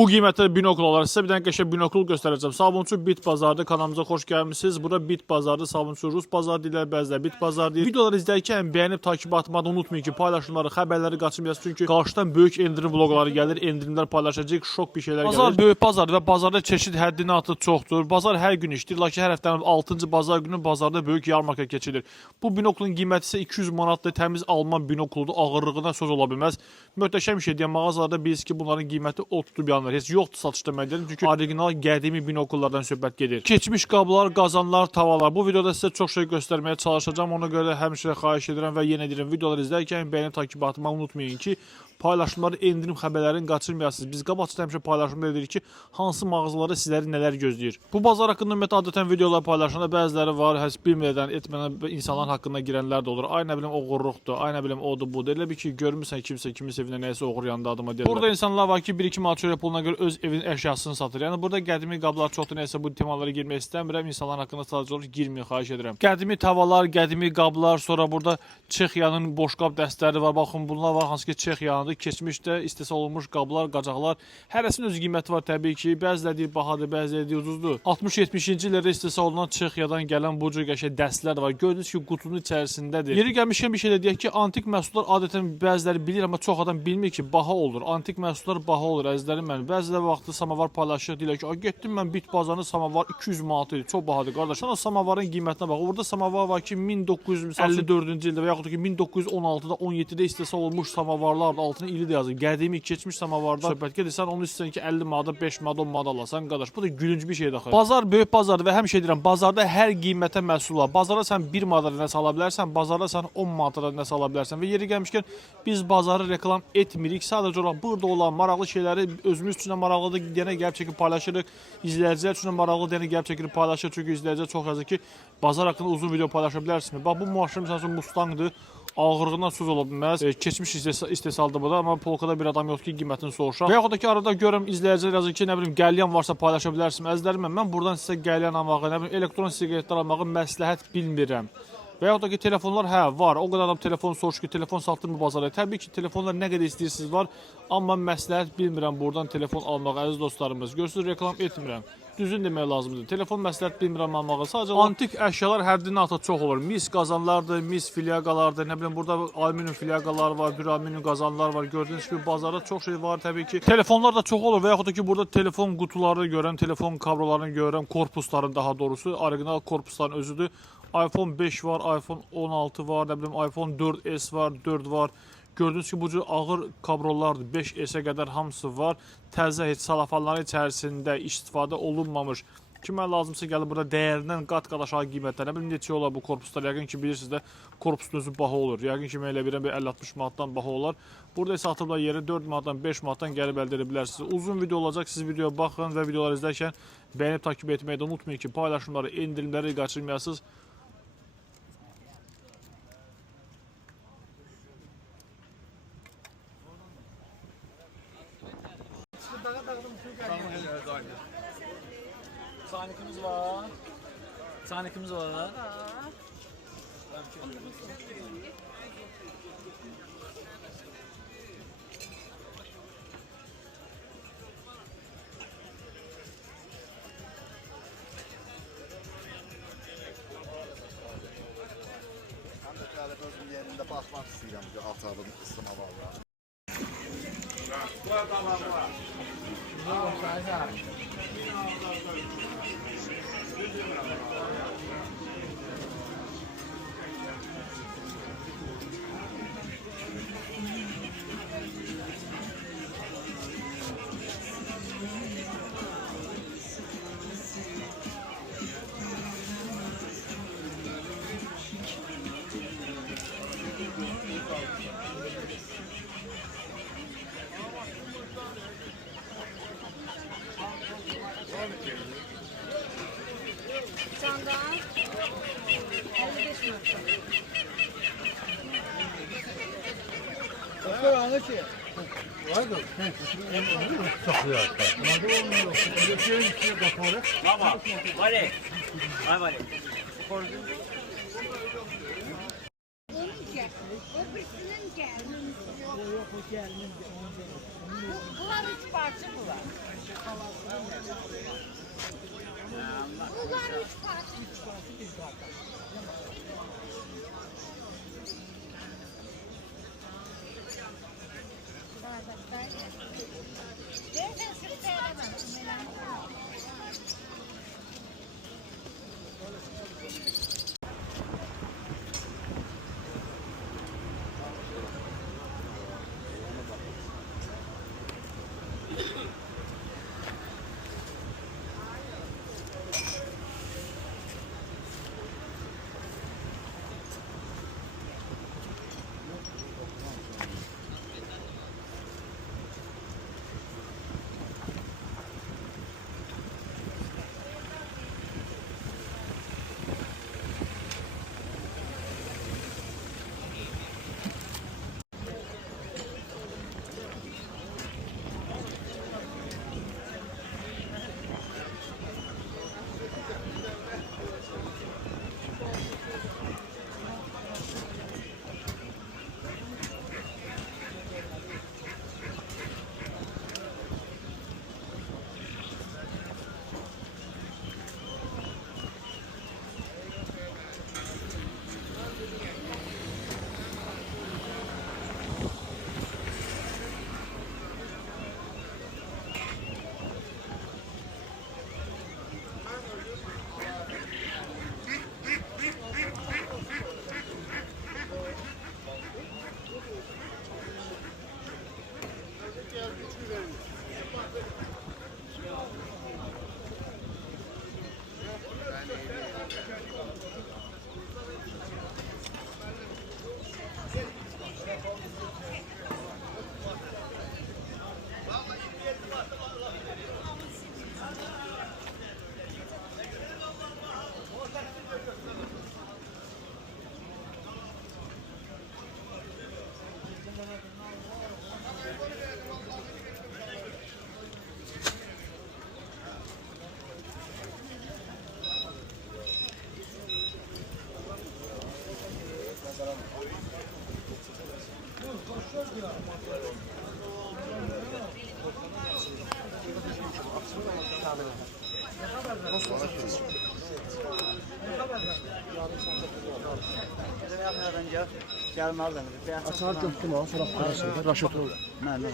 Bu qiymətdə binokul olar. Sizə bir dənə qəşəng binokul göstərəcəm. Sabunçu Bit Bazardır. Kanalımıza xoş gəlmisiniz. Burada Bit Bazardır. Sabunçu Rus bazar deyirlər, bəziləri Bit Bazar deyir. Videoları izləyərkən bəyənib takib atmağı unutmayın ki, paylaşımları, xəbərləri qaçırmayasınız. Çünki qarşıdan böyük endirim vloqları gəlir, endirimlər paylaşacaq, şok bir şeylər gəlir. Bazar böyük bazardır və bazarda çeşid həddindən artıq çoxdur. Bazar hər gün işləyir, lakin hər həftənin 6-cı bazar günü bazarda böyük yarmarka keçirilir. Bu binokulun qiyməti isə 200 manatdır. Təmiz Alman binokuludur. Ağırlığından söz ola bilməz. Möhtəşəm bir şey deyəm. Mağazalarda bilirsiniz ki, bunların qiyməti 30 yanır. Heç yoxdur satışda mən dedim. Çünki orijinal qədimi binokullardan söhbət gedir. Keçmiş qablar, qazanlar, tavalar. Bu videoda sizə çox şey göstərməyə çalışacağam. Ona görə həmişə xahiş edirəm və yenə deyirəm, videoları izlərkən bəyəni takib atmağı unutmayın ki, paylaşımları, endirim xəbərlərini qaçırmayasınız. Biz qabaqçı həmişə paylaşımda edirik ki, hansı mağazalarda sizləri nələr gözləyir. Bu bazar haqqında ümumiyyətlə adətən videolar paylaşanda bəziləri var, heç bilmədən, etməyən insanların haqqında girənlər də olur. Ay nə bilim oğurluqdur, ay nə bilim odur budur. Elə bir ki, görmüsən kimsə kimin evində nəyisə oğur yanında adıma deyirlər. Burada insanlar var ki, 1-2 manat çörək puluna görə öz evinin əşyasını satır. Yəni burada qədimi qablar çoxdur, nəsə bu temalara girmək istəmirəm. İnsanların haqqında sadəcə olaraq girməyin, xahiş edirəm. Qədimi tavalar, qədimi qablar, sonra burada Çexiyanın boşqab dəstləri var. Baxın, bunlar var hansı ki, Çexiyanın keçmişdə istehsal olunmuş qablar, qacaqlar. Hərəsinin öz qiyməti var təbii ki. Bəziləri deyir bahadır, bəziləri deyir ucuzdur. 60-70-ci illərdə istehsal olunan Çexiyadan gələn bu cür qəşəng dəstlər var. Gördünüz ki, qutunun içərisindədir. Yeri gəlmişkən bir şey də deyək ki, antik məhsullar adətən bəziləri bilir, amma çox adam bilmir ki, baha olur. Antik məhsullar baha olur, əzizlərim mənim. Bəziləri vaxtı samavar paylaşır, deyirlər ki, getdim mən Bit bazarına samavar 200 manat idi. Çox bahadır qardaş. Sonra samavarın qiymətinə bax. Orada samavar var ki, 1954-cü ildə və yaxud da ki 1916-da, 17-də istehsal olmuş samavarlar altına ili də yazır. Qədimi keçmiş samavardan söhbət gedir. Sən onu istəyirsən ki 50 manata, 5 manata, 10 manata alasan qardaş. Bu da gülünc bir şeydir axı. Bazar böyük bazardır və həmişə deyirəm, bazarda hər qiymətə məhsul var. Bazara sən 1 manata nəsə ala bilərsən, bazarda sən 10 manata nəsə ala bilərsən. Və yeri gəlmişkən biz bazarı reklam etmirik. Sadəcə olaraq burada olan maraqlı şeyləri özümüz üçün də maraqlıdır deyənə gəlib çəkib paylaşırıq. İzləyicilər üçün də maraqlı deyənə gəlib çəkib paylaşırıq. Çünki izləyicilər çox yazır ki, bazar haqqında uzun video paylaşa bilərsiniz. Bax bu maşın məsələn Mustangdır. Ağırlığından söz ola bilməz. Keçmiş istehsaldır bu da, amma polkada bir adam yoxdur ki, qiymətini soruşaq. Və yaxud da ki, arada görürəm izləyicilər yazır ki, nə bilim, qəlyan varsa paylaşa bilərsiniz. Əzizlərim, mən buradan sizə qəlyan almağı, nə bilim, elektron siqaretlər almağı məsləhət bilmirəm. Və yaxud da ki, telefonlar var. O qədər adam telefon soruşur ki, telefon satdırmı bazara? Təbii ki, telefonlar nə qədər istəyirsiniz var, amma məsləhət bilmirəm buradan telefon almağı, əziz dostlarımız. Görürsünüz, reklam etmirəm. Düzün demək lazımdır. Telefon məsləhət bilmirəm almağı. Sadəcə antik əşyalar həddindən artıq çox olur. Mis qazanlardır, mis filyaqalardır. Nə bilim, burada alüminium filyaqalar var, bir alüminium qazanlar var. Gördüyünüz kimi bazarda çox şey var təbii ki. Telefonlar da çox olur və yaxud da ki, burada telefon qutularını görürəm, telefon kablolarını görürəm, korpusların daha doğrusu, orijinal korpusların özüdür. iPhone 5 var, iPhone 16 var, nə bilim, iPhone 4S var, 4 var. Gördüyünüz ki, bu cür ağır kablolardır. 5S-ə qədər hamısı var. Təzə heç salafanların içərisində istifadə olunmamış. Kimə lazımsa gəlib burada dəyərindən qat-qat aşağı qiymətlər. Nə bilim, neçə olar bu korpuslar? Yəqin ki, bilirsiniz də korpusun özü baha olur. Yəqin ki, elə bir 50-60 manatdan baha olar. Burada isə atıblar yeri 4 manatdan, 5 manatdan gəlib əldə edə bilərsiniz. Uzun video olacaq. Siz videoya baxın və videoları izlərkən bəyənib takib etməyi də unutmayın ki, paylaşımları, endirimləri qaçırmayasınız. Sanikimiz var. Sanikimiz var. Özüm yerində baxmaq istəyirəm ki, açarın ısıma var. Çandan 55 manat. Öyle ki. Vardı. Saklıyor. Madem olmuyor. Öyle içine kapalı. Baba. Vale. Ay vale. Onun ki, o birisinin geldi. Yok o gelmedi. Bunlar 3 parça bunlar. Bunlar 3 parça. 3 parça bir parça. Ben seni sevemem. Açar götürdüm ha, sonra arasında Raşit oldu. Mən nə?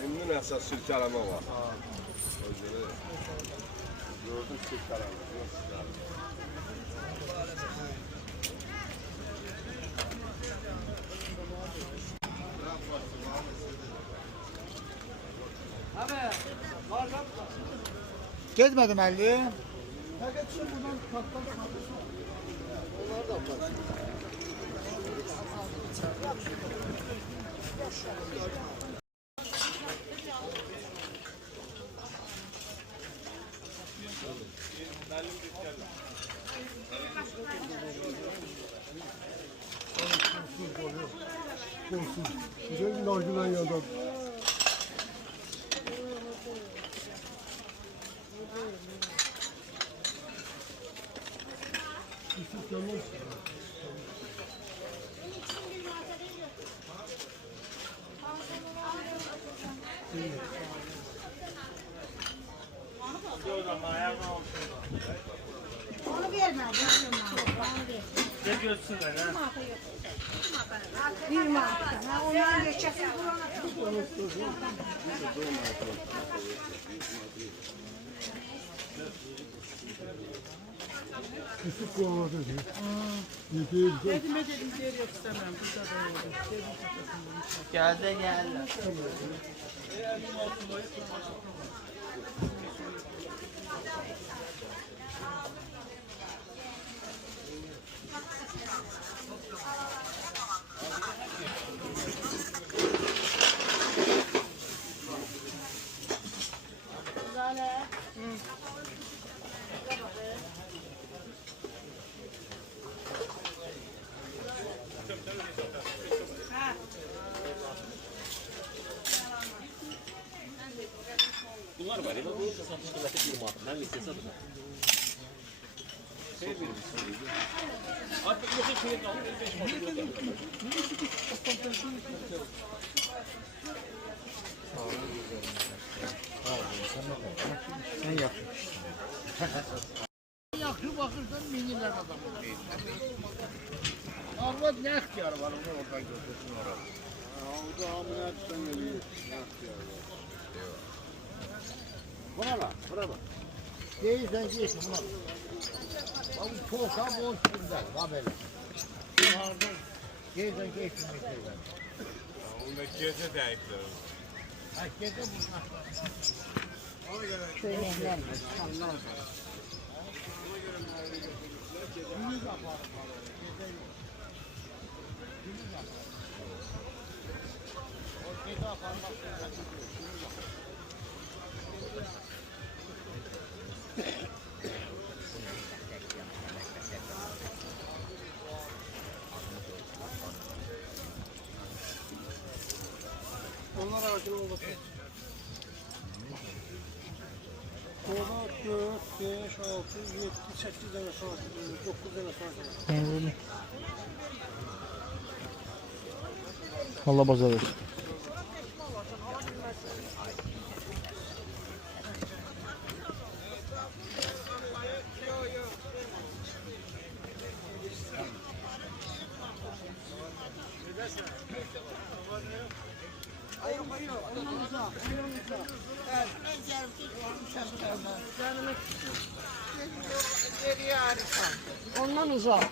Emin əsas sirkələmə var. Gördüm sirkələmə. Gezmədim əlli. Güzel nargile yandan. Onu verme. Onu ver. Ne görsün ben ha? Bir marka. Ha, onların geçesi bulana. Küçük kovadı. Yeteği Dedim diğer yok istemem. Burada da öyle. Geldi geldi. Yaxşı baxırsan minirlər adamı. Arvad nə ixtiyarı var onu oradan götürsün oraya. Orada hamile etsen geliyor. Buna bak. Deyirsən geçin buna. Bu poğuşa boş güzel, ha böyle. Harada deyirsən geçin meseleden. Onda gece deyikler. Ha gece bunlar. Onlar ağacın olmasın. Sonra 4, 5, 6, 7, 8 tane saat, 9 tane saat. Allah bazar versin. Ondan uzak.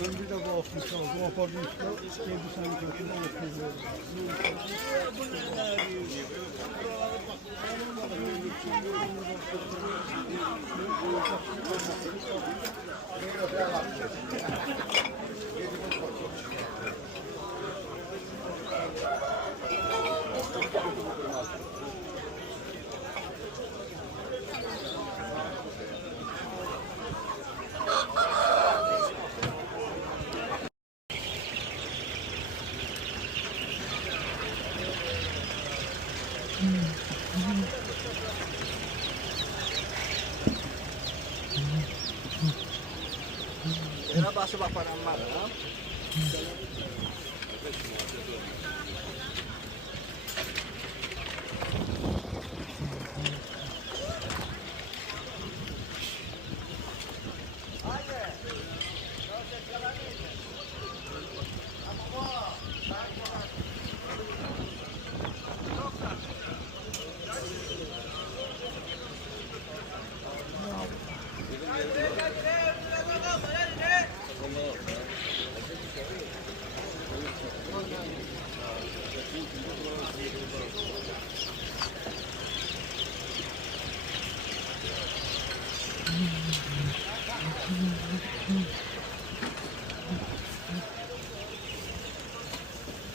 Ben bir de bu hafta aldım. Apardım üstüne. 7 sene kökünden yapıyorum. Yere basıp aparanlar ha.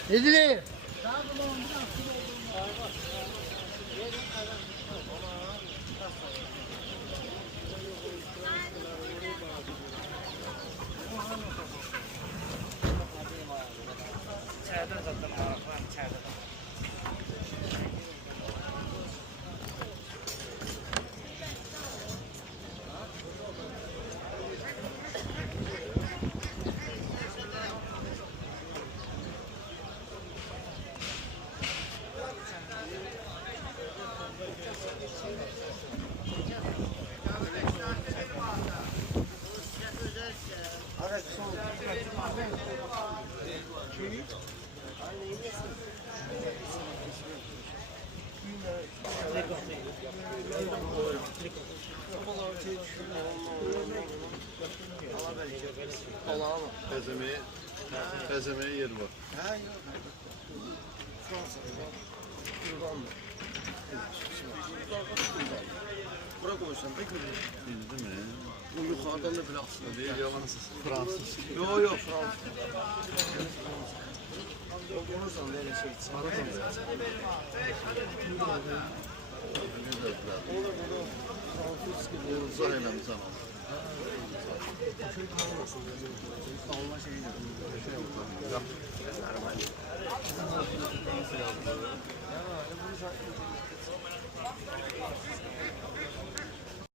Edilir. İçeride zaten maraqlar içeride. Bezemeye yer var. Bura koysan pek mi? Bu yukarıdan da biraz. Fransız. Yok yok Fransız. Konursan böyle şey çıkarır mı? Olur olur. Fransız gibi. Uzay ile mi sana? Allah şeyi de.